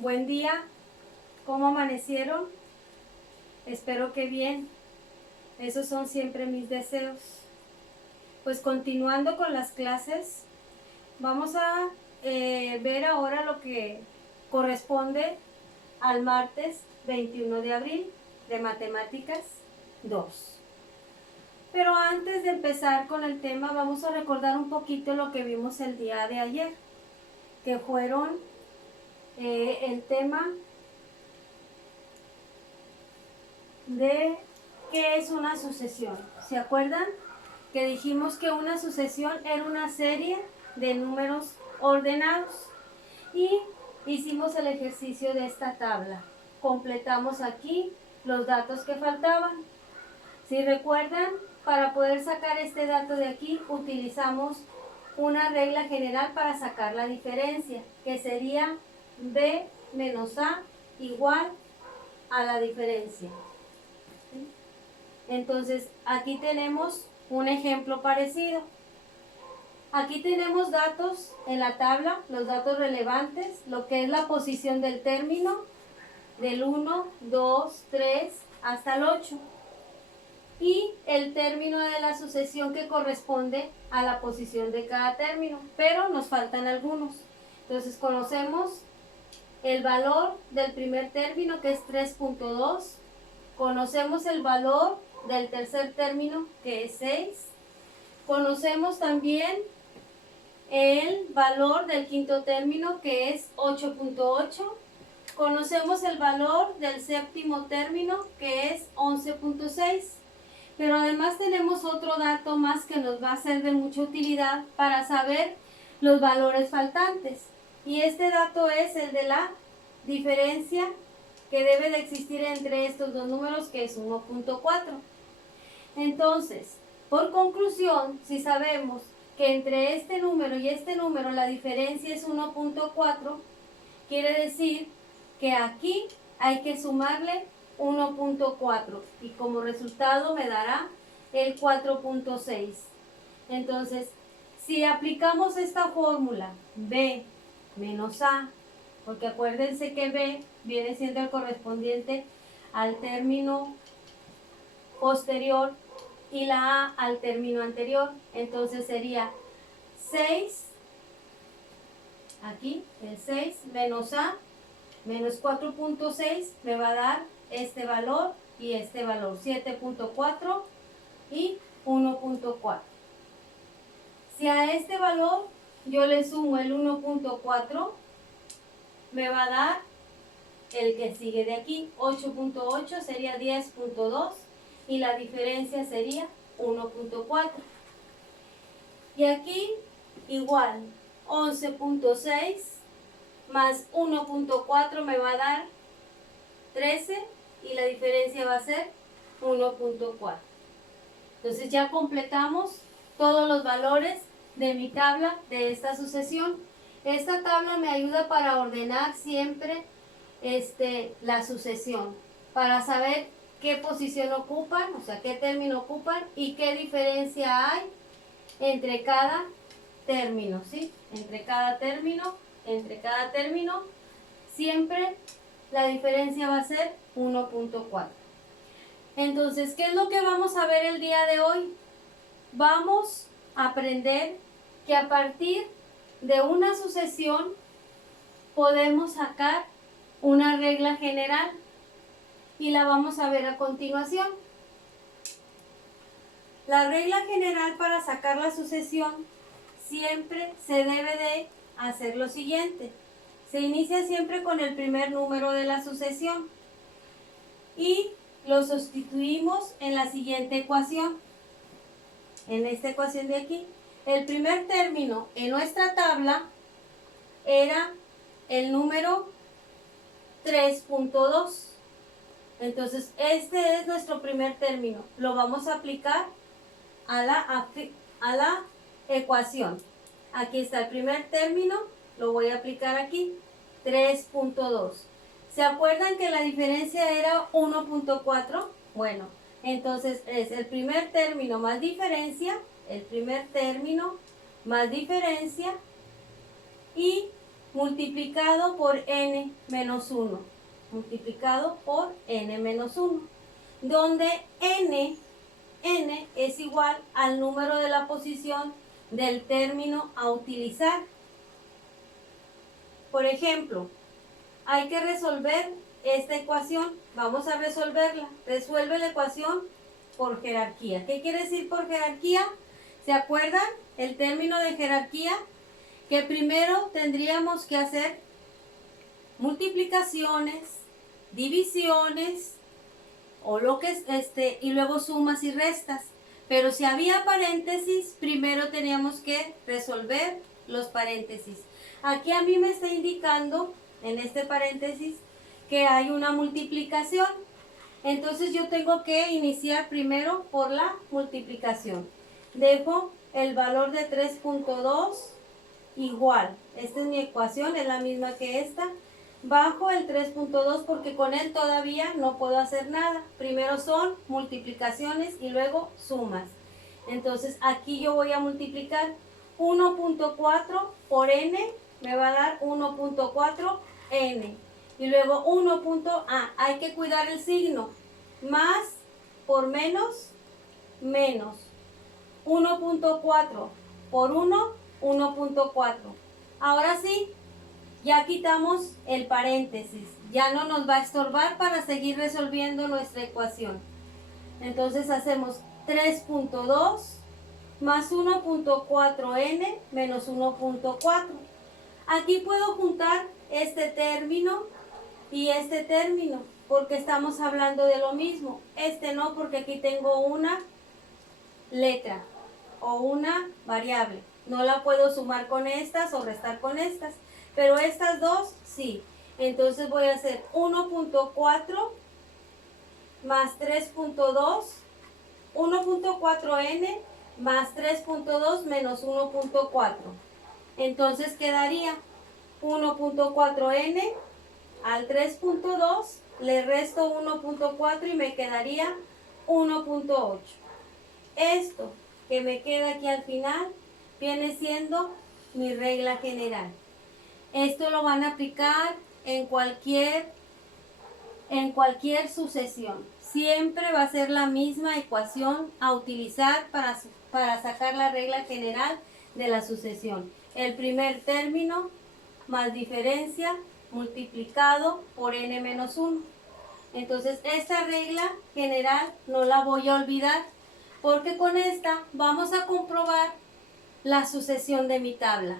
Buen día, ¿cómo amanecieron? Espero que bien. Esos son siempre mis deseos. Pues continuando con las clases, vamos a ver ahora lo que corresponde al martes 21 de abril de Matemáticas 2. Pero antes de empezar con el tema, vamos a recordar un poquito lo que vimos el día de ayer, que fueron el tema de qué es una sucesión. ¿Se acuerdan? Que dijimos que una sucesión era una serie de números ordenados y hicimos el ejercicio de esta tabla. Completamos aquí los datos que faltaban. Si recuerdan, para poder sacar este dato de aquí utilizamos una regla general para sacar la diferencia, que sería B menos A igual a la diferencia. Entonces, aquí tenemos un ejemplo parecido. Aquí tenemos datos en la tabla, los datos relevantes, lo que es la posición del término, del 1, 2, 3 hasta el 8. Y el término de la sucesión que corresponde a la posición de cada término, pero nos faltan algunos. Entonces, conocemos el valor del primer término, que es 3.2. Conocemos el valor del tercer término, que es 6. Conocemos también el valor del quinto término, que es 8.8. Conocemos el valor del séptimo término, que es 11.6. Pero además tenemos otro dato más que nos va a ser de mucha utilidad para saber los valores faltantes. Y este dato es el de la diferencia que debe de existir entre estos dos números, que es 1.4. Entonces, por conclusión, si sabemos que entre este número y este número la diferencia es 1.4, quiere decir que aquí hay que sumarle 1.4 y como resultado me dará el 4.6. Entonces, si aplicamos esta fórmula B menos A, porque acuérdense que B viene siendo el correspondiente al término posterior y la A al término anterior, entonces sería 6, aquí el 6 menos A menos 4.6 me va a dar este valor y este valor, 7.4 y 1.4. Si a este valor yo le sumo el 1.4, me va a dar el que sigue de aquí, 8.8 sería 10.2 y la diferencia sería 1.4. Y aquí igual, 11.6 más 1.4 me va a dar 13 y la diferencia va a ser 1.4. Entonces ya completamos todos los valores de mi tabla de esta sucesión. Esta tabla me ayuda para ordenar siempre la sucesión, para saber qué posición ocupan, o sea, qué término ocupan y qué diferencia hay entre cada término, ¿sí? Entre cada término, siempre la diferencia va a ser 1.4. Entonces, ¿qué es lo que vamos a ver el día de hoy? Vamos a aprender que a partir de una sucesión podemos sacar una regla general y la vamos a ver a continuación. La regla general para sacar la sucesión siempre se debe de hacer lo siguiente. Se inicia siempre con el primer número de la sucesión y lo sustituimos en la siguiente ecuación. En esta ecuación de aquí, el primer término en nuestra tabla era el número 3.2. Entonces, este es nuestro primer término. Lo vamos a aplicar a la ecuación. Aquí está el primer término, lo voy a aplicar aquí, 3.2. ¿Se acuerdan que la diferencia era 1.4? Bueno, entonces es el primer término más diferencia, y multiplicado por n menos 1, multiplicado por n menos 1, donde n es igual al número de la posición del término a utilizar. Por ejemplo, hay que resolver esta ecuación. Vamos a resolverla. Resuelve la ecuación por jerarquía. ¿Qué quiere decir por jerarquía? ¿Se acuerdan el término de jerarquía? Que primero tendríamos que hacer multiplicaciones, divisiones, o lo que es y luego sumas y restas. Pero si había paréntesis, primero teníamos que resolver los paréntesis. Aquí a mí me está indicando en este paréntesis que hay una multiplicación. Entonces yo tengo que iniciar primero por la multiplicación. Dejo el valor de 3.2 igual. Esta es mi ecuación, es la misma que esta. Bajo el 3.2 porque con él todavía no puedo hacer nada. Primero son multiplicaciones y luego sumas. Entonces aquí yo voy a multiplicar 1.4 por n, me va a dar 1.4 n. Y luego 1. Hay que cuidar el signo. Más por menos, menos. 1.4 por 1, 1.4. Ahora sí, ya quitamos el paréntesis, ya no nos va a estorbar para seguir resolviendo nuestra ecuación. Entonces hacemos 3.2 más 1.4n menos 1.4. Aquí puedo juntar este término y este término, porque estamos hablando de lo mismo. Este no, porque aquí tengo una letra o una variable. No la puedo sumar con estas o restar con estas. Pero estas dos, sí. Entonces voy a hacer 1.4 más 3.2, 1.4n más 3.2 menos 1.4. Entonces quedaría 1.4n al 3.2, le resto 1.4 y me quedaría 1.8. Esto que me queda aquí al final viene siendo mi regla general. Esto lo van a aplicar en cualquier sucesión. Siempre va a ser la misma ecuación a utilizar para sacar la regla general de la sucesión. El primer término más diferencia multiplicado por n menos 1. Entonces esta regla general no la voy a olvidar porque con esta vamos a comprobar la sucesión de mi tabla.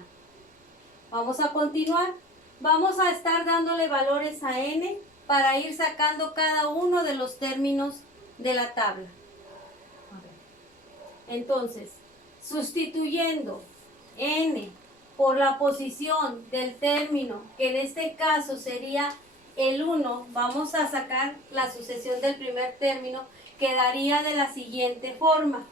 Vamos a continuar. Vamos a estar dándole valores a n para ir sacando cada uno de los términos de la tabla. Entonces, sustituyendo n por la posición del término, que en este caso sería el 1, vamos a sacar la sucesión del primer término, quedaría de la siguiente forma.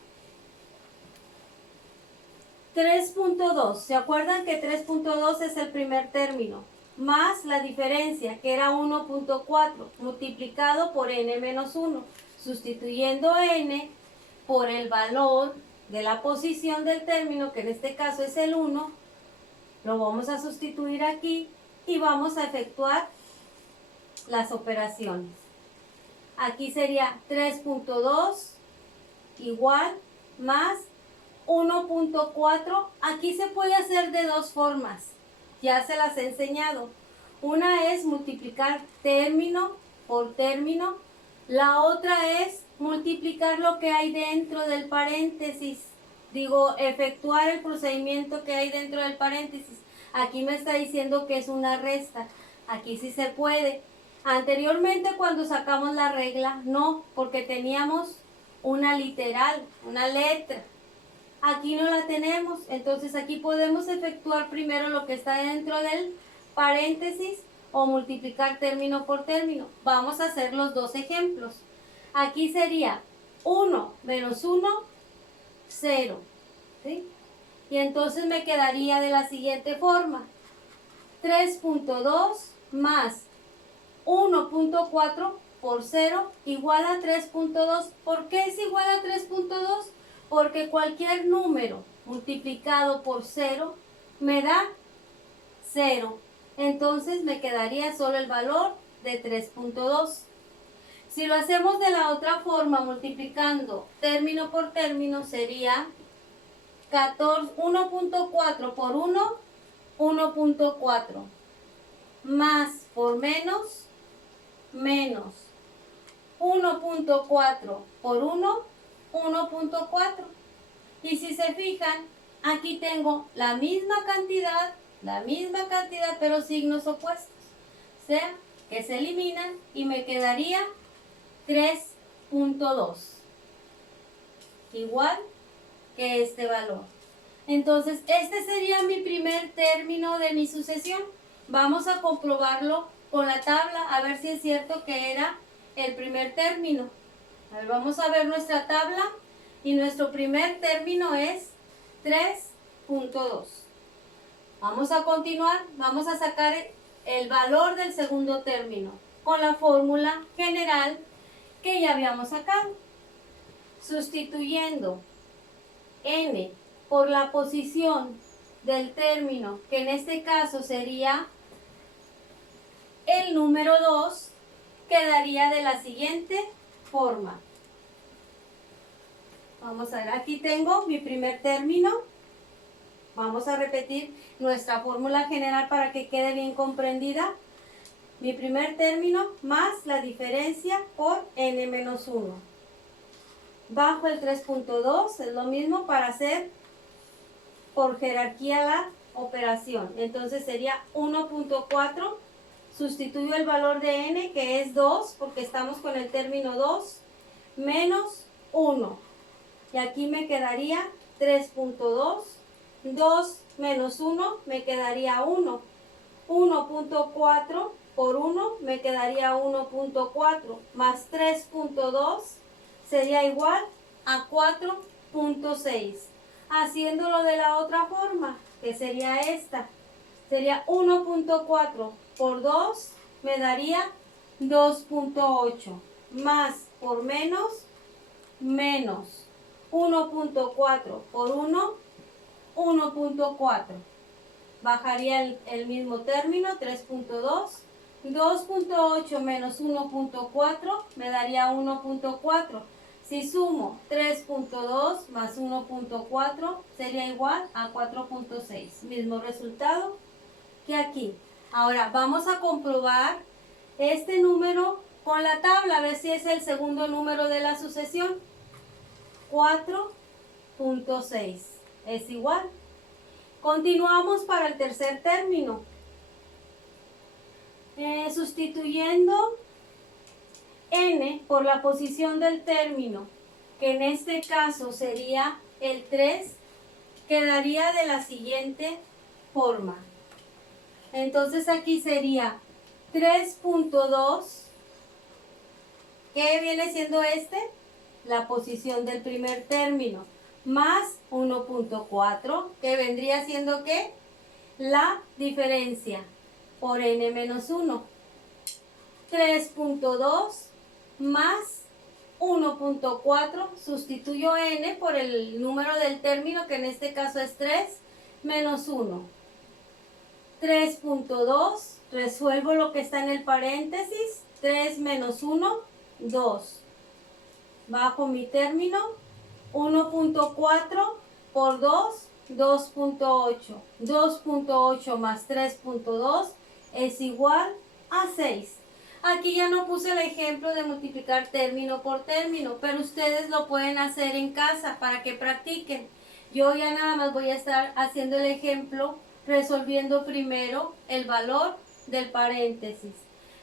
3.2, ¿se acuerdan que 3.2 es el primer término? Más la diferencia, que era 1.4, multiplicado por n menos 1. Sustituyendo n por el valor de la posición del término, que en este caso es el 1, lo vamos a sustituir aquí y vamos a efectuar las operaciones. Aquí sería 3.2 igual más 1.4, aquí se puede hacer de dos formas, ya se las he enseñado. Una es multiplicar término por término, la otra es multiplicar lo que hay dentro del paréntesis, efectuar el procedimiento que hay dentro del paréntesis. Aquí me está diciendo que es una resta, aquí sí se puede. Anteriormente cuando sacamos la regla, no, porque teníamos una literal, una letra. Aquí no la tenemos, entonces aquí podemos efectuar primero lo que está dentro del paréntesis o multiplicar término por término. Vamos a hacer los dos ejemplos. Aquí sería 1 menos 1, 0. ¿Sí? Y entonces me quedaría de la siguiente forma. 3.2 más 1.4 por 0 igual a 3.2. ¿Por qué es igual a 3.2? Porque cualquier número multiplicado por 0 me da 0. Entonces me quedaría solo el valor de 3.2. Si lo hacemos de la otra forma, multiplicando término por término, sería 1.4 por 1, 1.4. Más por menos, menos. 1.4 por 1, 1.4. Y si se fijan, aquí tengo la misma cantidad, pero signos opuestos. O sea, que se eliminan y me quedaría 3.2. Igual que este valor. Entonces, este sería mi primer término de mi sucesión. Vamos a comprobarlo con la tabla, a ver si es cierto que era el primer término. A ver, vamos a ver nuestra tabla y nuestro primer término es 3.2. Vamos a continuar, vamos a sacar el valor del segundo término con la fórmula general que ya habíamos sacado. Sustituyendo n por la posición del término, que en este caso sería el número 2, quedaría de la siguiente forma. Vamos a ver, aquí tengo mi primer término. Vamos a repetir nuestra fórmula general para que quede bien comprendida. Mi primer término más la diferencia por n menos 1. Bajo el 3.2 es lo mismo para hacer por jerarquía la operación. Entonces sería 1.4. Sustituyo el valor de n, que es 2, porque estamos con el término 2, menos 1. Y aquí me quedaría 3.2. 2 menos 1 me quedaría 1. 1.4 por 1 me quedaría 1.4. Más 3.2 sería igual a 4.6. Haciéndolo de la otra forma, que sería esta. Sería 1.4 por 2 me daría 2.8. Más por menos, menos. 1.4 por 1, 1.4. Bajaría el mismo término, 3.2. 2.8 menos 1.4 me daría 1.4. Si sumo 3.2 más 1.4 sería igual a 4.6. Mismo resultado que aquí. Ahora vamos a comprobar este número con la tabla, a ver si es el segundo número de la sucesión. 4.6 es igual. Continuamos para el tercer término. Sustituyendo n por la posición del término, que en este caso sería el 3, quedaría de la siguiente forma. Entonces aquí sería 3.2, ¿qué viene siendo este? La posición del primer término, más 1.4, que vendría siendo ¿qué? La diferencia por n menos 1. 3.2 más 1.4, sustituyo n por el número del término, que en este caso es 3, menos 1. 3.2, resuelvo lo que está en el paréntesis, 3 menos 1, 2. Bajo mi término, 1.4 por 2, 2.8. 2.8 más 3.2 es igual a 6. Aquí ya no puse el ejemplo de multiplicar término por término, pero ustedes lo pueden hacer en casa para que practiquen. Yo ya nada más voy a estar haciendo el ejemplo, resolviendo primero el valor del paréntesis.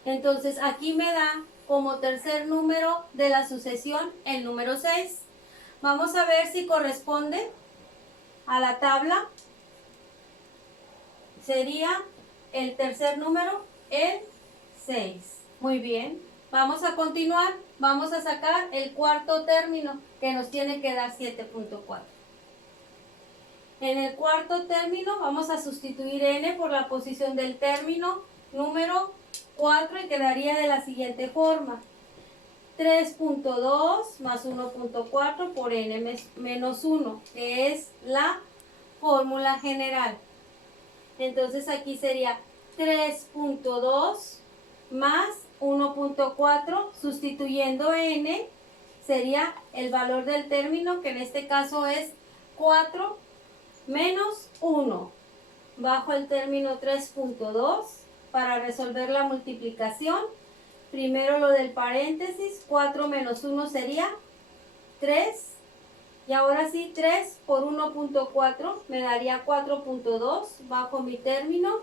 Entonces aquí me da como tercer número de la sucesión el número 6. Vamos a ver si corresponde a la tabla. Sería el tercer número, el 6. Muy bien. Vamos a continuar. Vamos a sacar el cuarto término, que nos tiene que dar 7.4. En el cuarto término vamos a sustituir n por la posición del término número 4 y quedaría de la siguiente forma. 3.2 más 1.4 por n menos 1, que es la fórmula general. Entonces aquí sería 3.2 más 1.4, sustituyendo n, sería el valor del término, que en este caso es 4 menos 1. Bajo el término 3.2 para resolver la multiplicación. Primero lo del paréntesis, 4 menos 1 sería 3. Y ahora sí, 3 por 1.4 me daría 4.2 bajo mi término.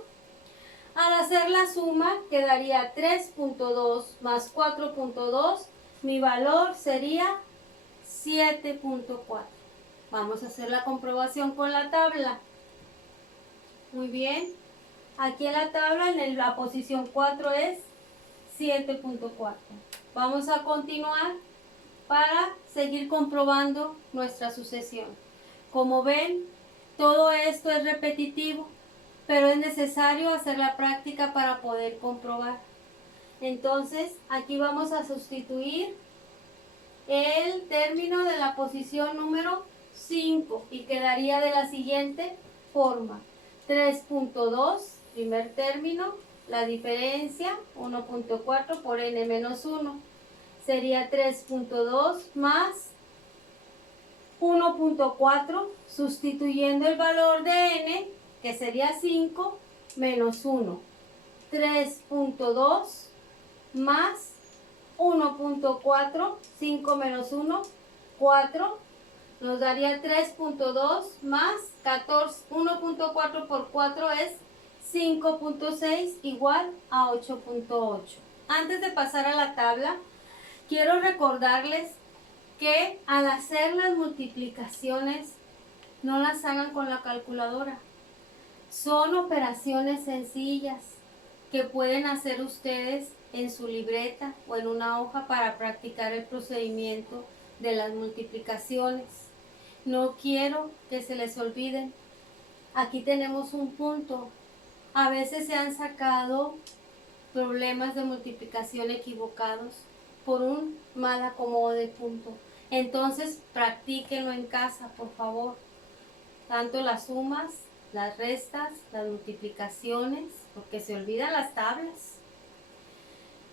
Al hacer la suma quedaría 3.2 más 4.2. Mi valor sería 7.4. Vamos a hacer la comprobación con la tabla. Muy bien. Aquí en la tabla, en la posición 4 es 7.4. Vamos a continuar para seguir comprobando nuestra sucesión. Como ven, todo esto es repetitivo, pero es necesario hacer la práctica para poder comprobar. Entonces, aquí vamos a sustituir el término de la posición número 5 y quedaría de la siguiente forma. 3.2, primer término, la diferencia, 1.4 por n menos 1. Sería 3.2 más 1.4, sustituyendo el valor de n, que sería 5, menos 1. 3.2 más 1.4, 5 menos 1, 4, nos daría 3.2 más 14, 1.4 por 4 es 5.6 igual a 8.8. Antes de pasar a la tabla, quiero recordarles que al hacer las multiplicaciones no las hagan con la calculadora. Son operaciones sencillas que pueden hacer ustedes en su libreta o en una hoja para practicar el procedimiento de las multiplicaciones. No quiero que se les olviden. Aquí tenemos un punto. A veces se han sacado problemas de multiplicación equivocados por un mal acomodo de punto. Entonces, practíquenlo en casa, por favor. Tanto las sumas, las restas, las multiplicaciones, porque se olvidan las tablas,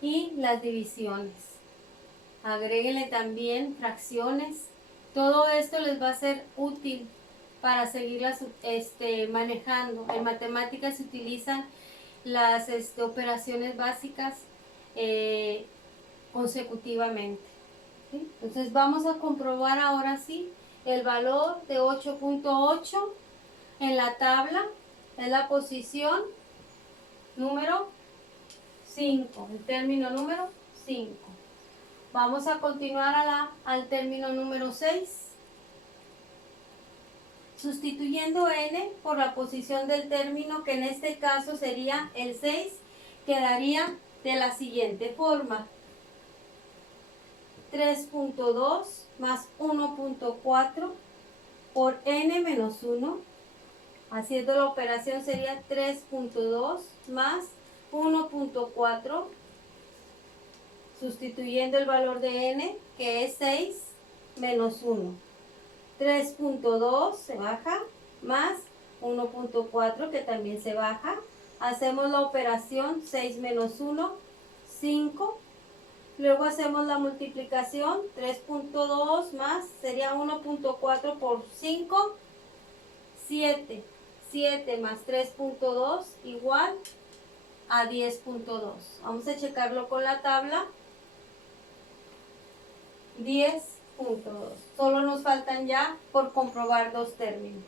y las divisiones. Agréguenle también fracciones. Todo esto les va a ser útil para seguirlas manejando. En matemáticas se utilizan las operaciones básicas consecutivamente. ¿Sí? Entonces vamos a comprobar ahora sí el valor de 8.8 en la tabla. Es la posición número 5, el término número 5. Vamos a continuar al término número 6. Sustituyendo n por la posición del término, que en este caso sería el 6, quedaría de la siguiente forma. 3.2 más 1.4 por n menos 1. Haciendo la operación sería 3.2 más 1.4, sustituyendo el valor de n, que es 6, menos 1. 3.2 se baja, más 1.4, que también se baja. Hacemos la operación 6 menos 1, 5. Luego hacemos la multiplicación, 3.2 más, sería 1.4 por 5, 7. 7 más 3.2 igual a 10.2. Vamos a checarlo con la tabla. 10.2. Solo nos faltan ya por comprobar dos términos.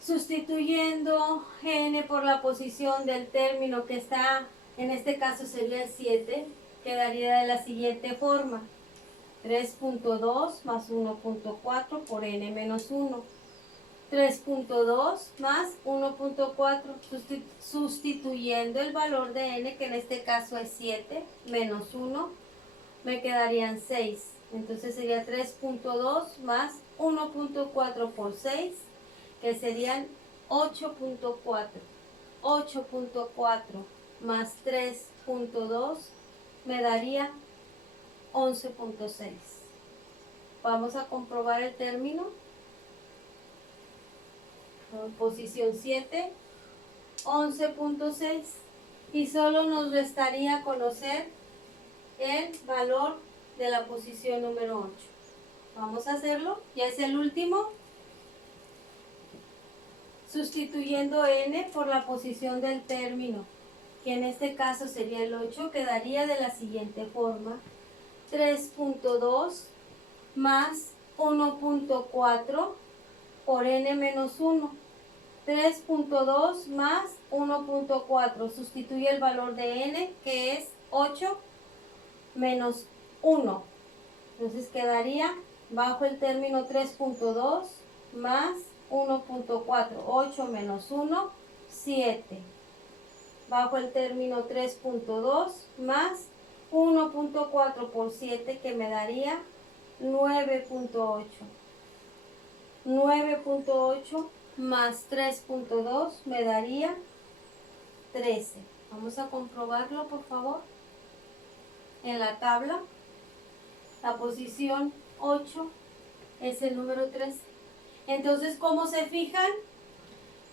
Sustituyendo n por la posición del término que está, en este caso sería el 7, quedaría de la siguiente forma. 3.2 más 1.4 por n menos 1. 3.2 más 1.4, sustituyendo el valor de n, que en este caso es 7, menos 1, me quedarían 6. Entonces sería 3.2 más 1.4 por 6, que serían 8.4. 8.4 más 3.2 me daría 11.6. Vamos a comprobar el término. Posición 7, 11.6 y solo nos restaría conocer el valor de la posición número 8. Vamos a hacerlo, ya es el último. Sustituyendo n por la posición del término, que en este caso sería el 8, quedaría de la siguiente forma: 3.2 más 1.4 por n menos 1. 3.2 más 1.4, sustituye el valor de n, que es 8, menos 1. Entonces quedaría bajo el término 3.2 más 1.4, 8 menos 1, 7. Bajo el término 3.2 más 1.4 por 7, que me daría 9.8. 9.8 más 3.2 me daría 13. Vamos a comprobarlo, por favor. En la tabla, la posición 8 es el número 13. Entonces, ¿cómo se fijan?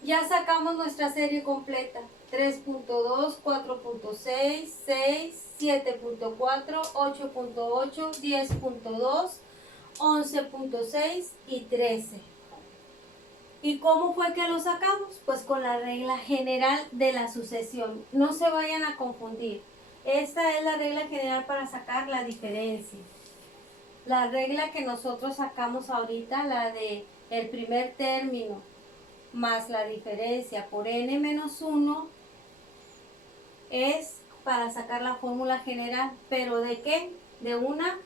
Ya sacamos nuestra serie completa. 3.2, 4.6, 6, 7.4, 8.8, 10.2, 11.6 y 13. ¿Y cómo fue que lo sacamos? Pues con la regla general de la sucesión. No se vayan a confundir. Esta es la regla general para sacar la diferencia. La regla que nosotros sacamos ahorita, la de el primer término más la diferencia por n menos 1, es para sacar la fórmula general. ¿Pero de qué? De una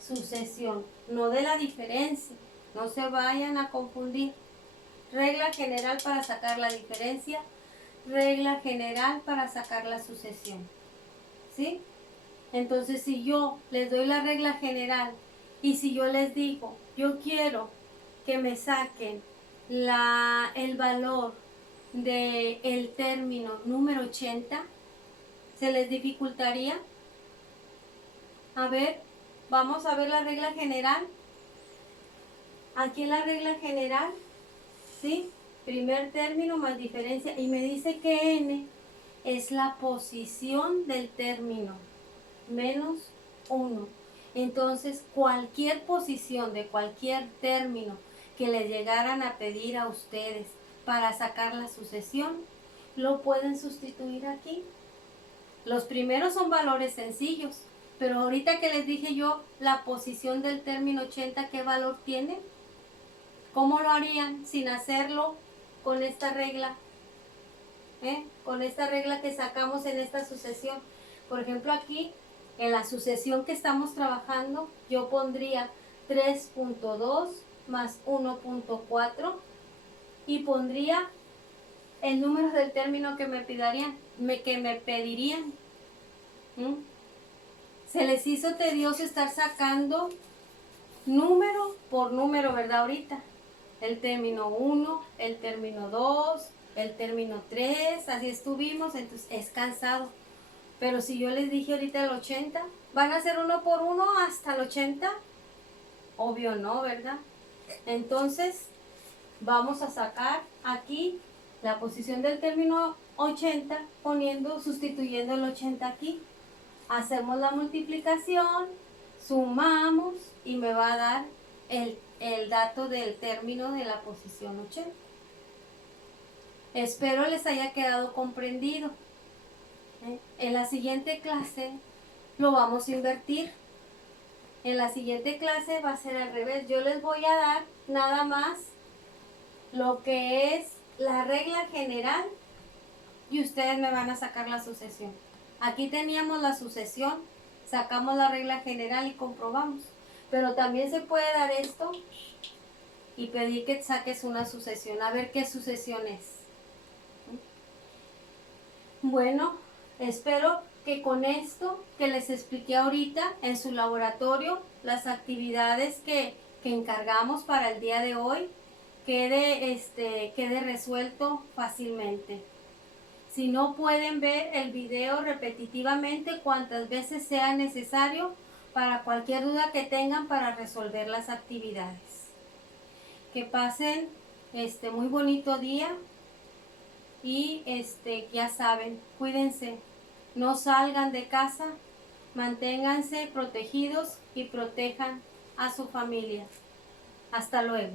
sucesión, no de la diferencia. No se vayan a confundir. Regla general para sacar la diferencia, regla general para sacar la sucesión. ¿Sí? Entonces, si yo les doy la regla general y si yo les digo, yo quiero que me saquen el valor del término número 80, ¿se les dificultaría? A ver, vamos a ver la regla general. Aquí en la regla general, ¿sí? Primer término más diferencia, y me dice que n es la posición del término menos 1. Entonces, cualquier posición de cualquier término que le llegaran a pedir a ustedes para sacar la sucesión, lo pueden sustituir aquí. Los primeros son valores sencillos, pero ahorita que les dije yo la posición del término 80, ¿qué valor tiene? ¿Cómo lo harían sin hacerlo con esta regla? Con esta regla que sacamos en esta sucesión. Por ejemplo, aquí en la sucesión que estamos trabajando, yo pondría 3.2 más 1.4 y pondría el número del término que me pedirían. Se les hizo tedioso estar sacando número por número, ¿verdad? Ahorita el término 1, el término 2, el término 3, así estuvimos, entonces es cansado. Pero si yo les dije ahorita el 80, ¿van a hacer uno por uno hasta el 80? Obvio no, ¿verdad? Entonces vamos a sacar aquí la posición del término 80 sustituyendo el 80 aquí. Hacemos la multiplicación, sumamos y me va a dar el dato del término de la posición 80. Espero les haya quedado comprendido. En la siguiente clase lo vamos a invertir. En la siguiente clase va a ser al revés. Yo les voy a dar nada más lo que es la regla general y ustedes me van a sacar la sucesión. Aquí teníamos la sucesión, sacamos la regla general y comprobamos. Pero también se puede dar esto y pedir que saques una sucesión. A ver qué sucesión es. Bueno, espero que con esto que les expliqué ahorita en su laboratorio, las actividades que encargamos para el día de hoy, quede resuelto fácilmente. Si no, pueden ver el video repetitivamente cuantas veces sea necesario para cualquier duda que tengan para resolver las actividades. Que pasen muy bonito día. y ya saben, cuídense, no salgan de casa, manténganse protegidos y protejan a su familia. Hasta luego.